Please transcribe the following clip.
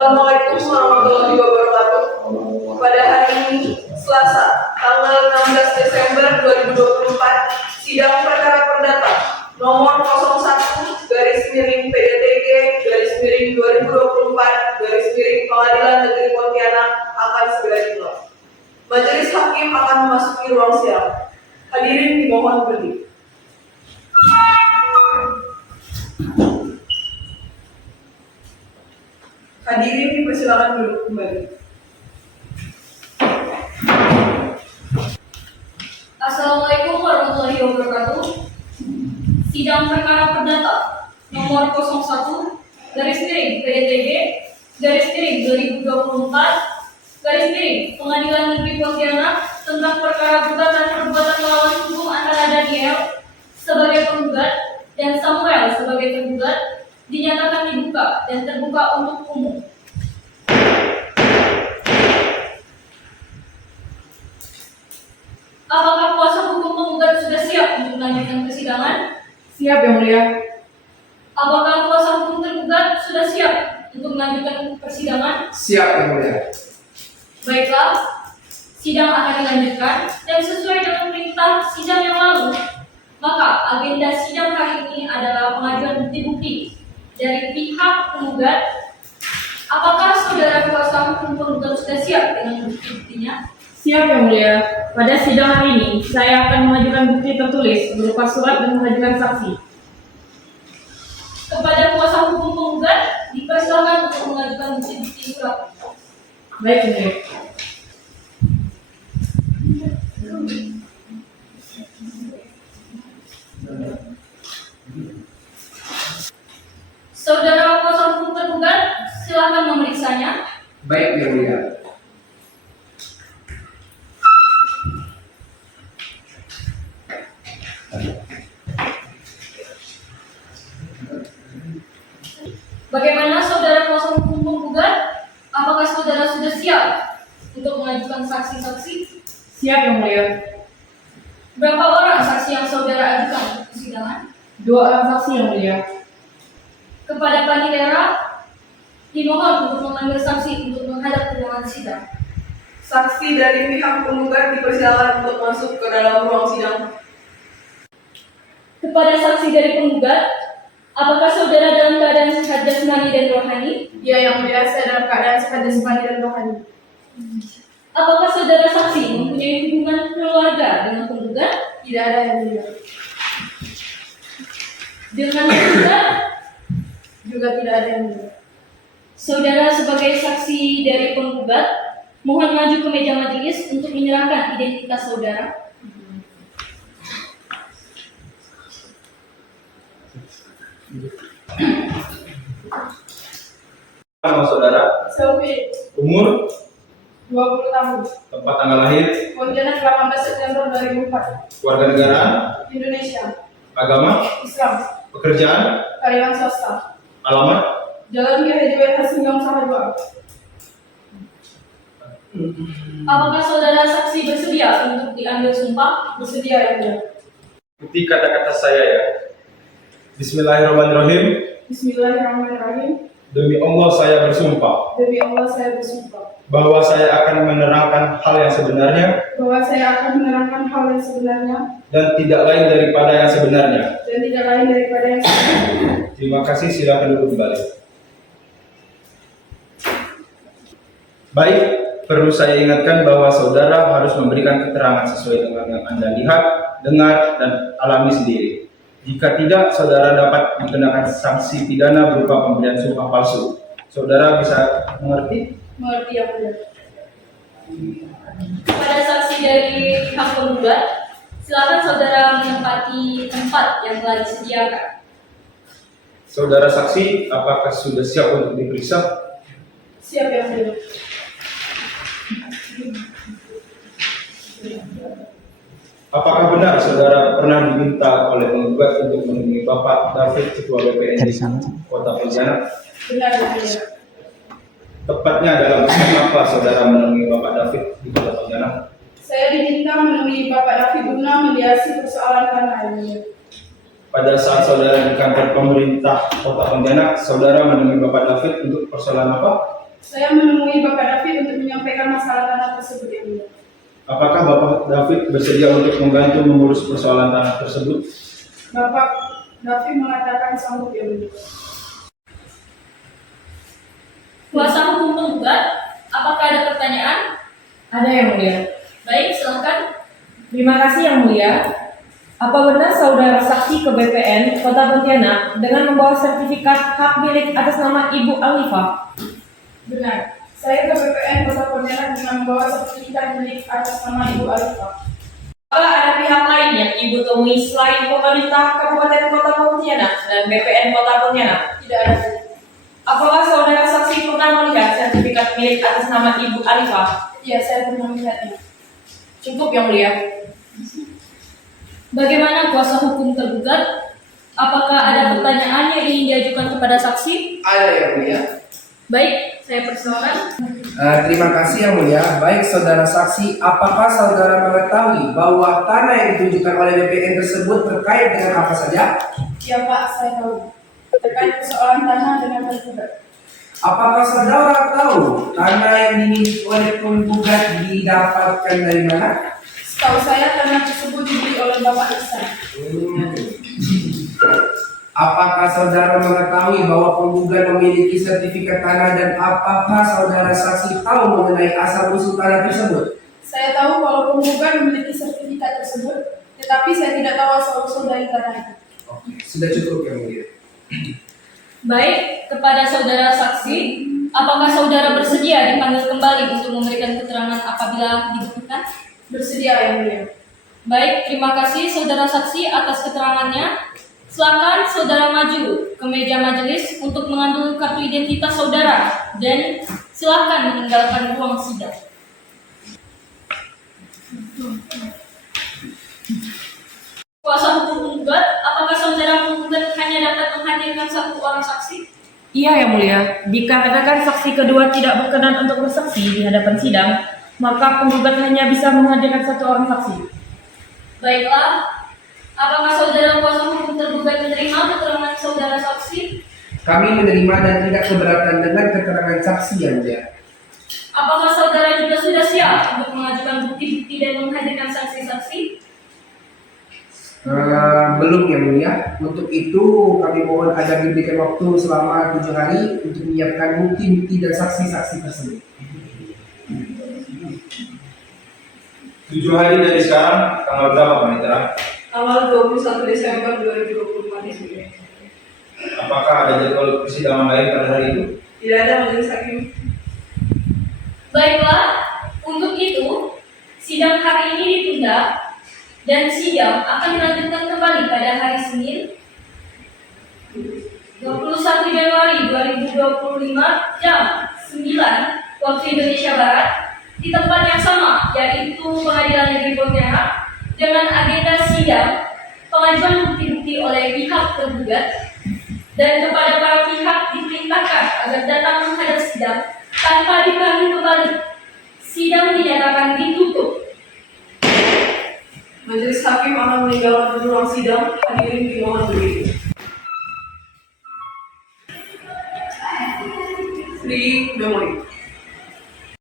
Assalamualaikum warahmatullahi wabarakatuh. Pada hari ini, Selasa, tanggal 16 Desember 2024, sidang perkara perdata nomor 01 PDTG 2024 Pengadilan Negeri Pontianak akan segera dimulai. Majelis Hakim akan memasuki ruang sidang. Hadirin dimohon berdiri. Hadirin dipersilakan duduk kembali. Assalamualaikum warahmatullahi wabarakatuh. Sidang perkara perdata nomor 01 PDTG 2024 Pengadilan Negeri Pontianak tentang perkara gugatan perbuatan melawan hukum antara Daniel sebagai penggugat dan Samuel sebagai tergugat dinyatakan dibuka dan terbuka untuk umum. Apakah kuasa hukum penggugat sudah siap untuk melanjutkan persidangan? Siap, Yang Mulia. Apakah kuasa hukum tergugat sudah siap untuk melanjutkan persidangan? Siap, Yang Mulia. Baiklah, sidang akan dilanjutkan dan sesuai dengan perintah sidang yang lalu, maka agenda sidang kali ini adalah pengajuan bukti-bukti dari pihak penggugat. Apakah saudara kuasa hukum penggugat sudah siap dengan bukti-buktinya? Siap, Yang Mulia. Pada sidang hari ini, saya akan mengajukan bukti tertulis berupa surat dan mengajukan saksi. Kepada kuasa hukum penggugat, dipersilakan untuk mengajukan bukti-bukti surat. Baik, Yang Mulia. Saudara kuasa hukum tergugat, silakan memeriksanya. Baik, Yang Mulia. Bagaimana saudara kuasa hukum penggugat? Apakah saudara sudah siap untuk mengajukan saksi-saksi? Siap, Yang Mulia. Berapa orang saksi yang saudara ajukan untuk persidangan? 2 orang saksi, Yang Mulia. Kepada Panitera, dimohon untuk memanggil saksi untuk menghadap ke ruangan sidang. Saksi dari pihak penggugat dipersilakan untuk masuk ke dalam ruang sidang. Kepada saksi dari penggugat, apakah saudara dalam keadaan sehat jasmani dan rohani? Ya, Yang Mulia, saya dalam keadaan sehat jasmani dan rohani. Apakah saudara saksi mempunyai hubungan keluarga dengan penggugat? Tidak ada, Yang Mulia. Dengan penggugat, Juga tidak ada, Yang Mulia. saudara sebagai saksi dari penggugat, mohon maju ke meja majelis untuk menyerahkan identitas saudara. Nama saudara, Selfie, umur, 20 tahun. tempat tanggal lahir, Pontianak 18 September 2004. warga negara, Indonesia, agama, Islam, pekerjaan, karyawan swasta. alamat, Jalan Kiai Haji W. Hasim Yang Sahaja. Apakah saudara saksi bersedia untuk diambil sumpah? Bersedia, Yang Mulia. ikuti kata-kata saya ya. Bismillahirrahmanirrahim. Bismillahirrahmanirrahim. Demi Allah saya bersumpah Demi Allah saya bersumpah bahwa saya akan menerangkan hal yang sebenarnya bahwa saya akan menerangkan hal yang sebenarnya dan tidak lain daripada yang sebenarnya. dan tidak lain daripada yang sebenarnya. Terima kasih, silakan duduk kembali. Baik, perlu saya ingatkan bahwa saudara harus memberikan keterangan sesuai dengan yang Anda lihat, dengar, dan alami sendiri. Jika tidak, saudara dapat dikenakan sanksi pidana berupa pemberian sumpah palsu. Saudara bisa mengerti? Mengerti, Yang Mulia. Kepada saksi dari pihak penggugat, silakan saudara menempati tempat yang telah disediakan. Saudara saksi, apakah sudah siap untuk diperiksa? Siap, Yang Mulia. Apakah benar saudara pernah diminta oleh penggugat untuk menemui Bapak David, Ketua BPN Kota Pontianak? Benar, Yang Mulia. Tepatnya dalam urusan apa saudara menemui Bapak David di Kota Pontianak? Saya diminta menemui Bapak David guna mediasi persoalan tanah, Yang Mulia. Pada saat saudara di kantor pemerintah Kota Pontianak, saudara menemui Bapak David untuk persoalan apa? Saya menemui Bapak David untuk menyampaikan masalah tanah tersebut yang mulia. Apakah Bapak David bersedia untuk membantu mengurus persoalan tanah tersebut? Bapak David mengatakan sanggup yang mulia. Kuasa hukum penggugat, apakah ada pertanyaan? Ada yang mulia. Baik, silakan. Terima kasih yang mulia. Apa benar saudara saksi ke BPN Kota Pontianak dengan membawa sertifikat hak milik atas nama Ibu Alifah? Benar. Saya ke BPN Kota Pontianak dengan membawa sertifikat milik atas nama Ibu Alifah. Apakah ada pihak lain yang Ibu temui selain pemerintah Kabupaten Kota Pontianak dan BPN Kota Pontianak? Tidak ada. Apakah saudara saksi pernah melihat sertifikat milik atas nama Ibu Alifah? Ya, saya pernah melihatnya. Cukup yang mulia. Bagaimana kuasa hukum tergugat? Apakah ada pertanyaan yang ingin diajukan kepada saksi? Ada yang mulia. Baik, saya persilakan. Terima kasih yang mulia. Baik saudara saksi, apakah saudara mengetahui bahwa tanah yang ditunjukkan oleh BPN tersebut terkait dengan apa saja? Ya Pak, saya tahu. Terkait persoalan tanah dengan tergugat. Apakah saudara tahu tanah yang dimiliki oleh penggugat didapatkan dari mana? Setahu saya tanah tersebut dibeli oleh Bapak Ihsan. Apakah saudara mengetahui bahwa penggugat memiliki sertifikat tanah dan apakah saudara saksi tahu mengenai asal usul tanah tersebut? Saya tahu kalau penggugat memiliki sertifikat tersebut, tetapi saya tidak tahu asal usul dari tanah itu. Oke, sudah cukup yang mulia. Baik, kepada saudara saksi, apakah saudara bersedia dipanggil kembali untuk memberikan keterangan apabila dibutuhkan? Bersedia yang mulia. Baik, terima kasih saudara saksi atas keterangannya. Silakan saudara maju ke meja majelis untuk mengambil kartu identitas saudara dan silakan meninggalkan ruang sidang. Kuasa hukum penggugat, apakah saudara penggugat hanya dapat menghadirkan satu orang saksi? Iya yang mulia. Dikarenakan saksi kedua tidak berkenan untuk bersaksi di hadapan sidang, maka penggugat hanya bisa menghadirkan satu orang saksi. Baiklah, apakah saudara kuasa hukum tergugat menerima keterangan saudara saksi? Kami menerima dan tidak keberatan dengan keterangan saksi yang mulia. Apakah saudara juga sudah siap untuk mengajukan bukti-bukti dan menghadirkan saksi-saksi? Belum yang mulia. Untuk itu kami mohon agar diberikan waktu selama 7 hari untuk menyiapkan bukti-bukti dan saksi-saksi tersebut. 7 hari dari sekarang, tanggal berapa Panitera? Tanggal 21 Desember 2024 ini sebenarnya. Apakah ada jadwal persidangan lain pada hari itu? Tidak ada majelis hakim. Baiklah, untuk itu, sidang hari ini ditunda dan sidang akan dilanjutkan kembali pada hari Senin 21 Januari 2025 jam 9 waktu Indonesia Barat di tempat yang sama, yaitu Pengadilan Negeri Pontianak, dengan agenda sidang pengajuan bukti-bukti oleh pihak tergugat dan kepada para pihak diperintahkan agar datang menghadap sidang tanpa dipanggil kembali. Sidang dinyatakan ditutup. Majelis hakim akan meninggalkan ruang sidang. Hadirin dimohon berdiri. Free memory.